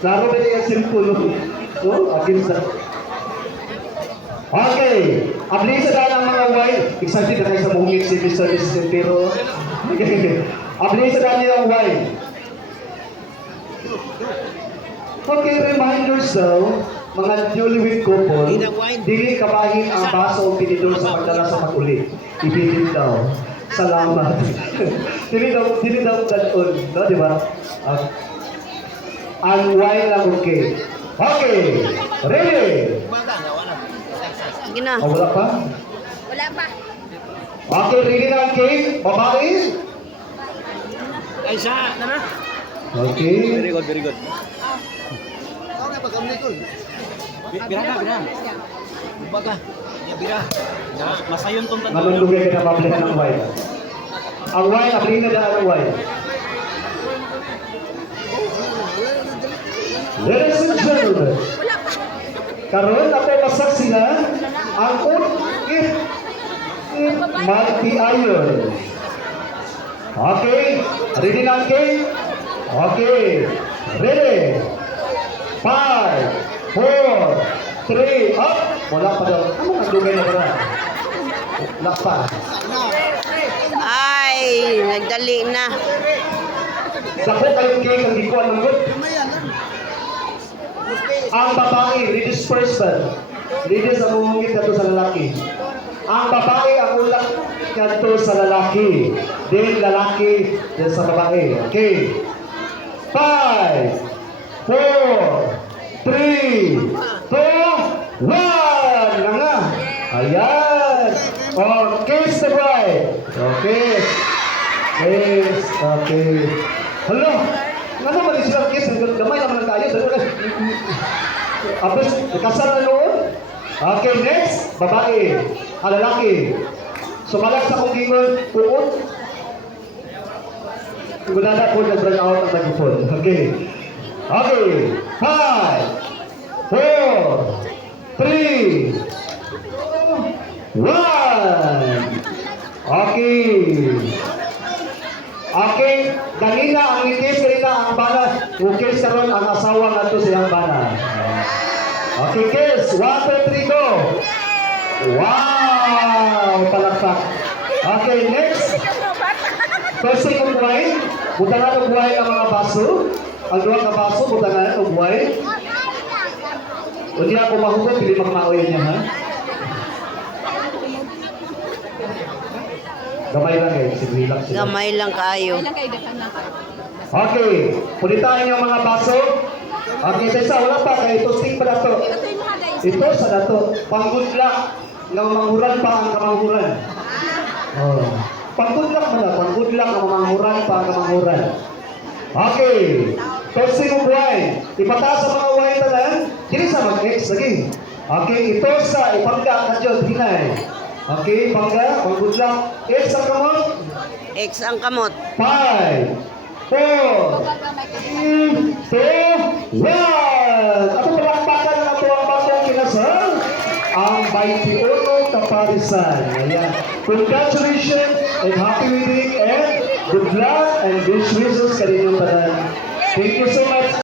Klaro ba niya simple, no? No? Against that. Okay. Ablisa na ng mga wine. Excited na kayo sa mungit si Mr. Mrs. Pero. Ablisa na niya ang wine. Okay, reminders daw, mga newlywed couple, dili kabahin ang baso o pinidor sa pagdala sa pag-uli. Ipilit daw. Salamat. dili daw ganon, no, di ba? Ang wine lang okay. Okay, ready? Sige na. Wala pa? Wala pa. Okay, ready na ang cake? Babae? Ay, siya, na. Okay. Very good, very good. Bira ka, bira. Baga, ya bira. Ya, masayon tong tanong. Ngayon lugay ka na mablihan ng wine. Ang wine, ablihan na ang wine. Ladies and gentlemen, karon ako masaksi na ang unit multi-iron. Okay, ready na ang cake? Okay, ready? 5, 4, 3, up! Wala pa daw. Ano nga lugay na ba? Wala pa. Ay, nagdali na. Sako kayong cake ang gikuan ng good. Ang babae, ladies first man. Ladies ang umungit kato sa lalaki. Ang babae ang ulak kato sa lalaki. Then lalaki then sa babae. Okay. 5, 4, 3, 2, 1. Na nga. Ayan. Oh, kiss the bride. Okay. Kiss. Okay. Hello. Ano ba di sila kiss? Gamay naman tayo. Apos, kasal na noon. Okay, next. Babae. Ang lalaki. Sumalag sa kong gingon. Uot. Gunada po nag-run out ang microphone. Okay. Okay. 5, 4, 3, 1. Okay. Okay. Ganina ang itis kanina ang bana. Okay, saron ang asawa nga to siyang bana. Okay, kiss. 1, 2, 3, go. Wow! Palakpak. Okay, next. Kasi yung wine, butangan ng wine ang mga baso. Ang duwag na baso, butangan ng wine. Hindi ako mahugot, hindi magmaoy niya, ha? Gamay lang eh, relax sila. Gamay lang kayo. Okay, pulitain yung mga baso. Okay, Tessa, wala pa, kaya ito stick pa na to. Ito sa dato, panggudlak, nga manghuran pa ang kamanghuran. Oh. Panggudlak mo na, panggudlak ang manghuran pa ang kamanghuran. Okay, kasi mo wine, ipataas sa mga wine tanan, hindi sa mag-X lagi. Okay, ito sa ipangga kadyo, hinay. Okay, pangga, panggudlak, X ang kamot. X ang kamot. 5, 4, 3, 2, 1. Ako palakpakan na ito ang batong kinasal. Ang 21 kaparisan. Ayan. Congratulations and happy wedding and good luck and best wishes kaninyong tanan. Thank you so much.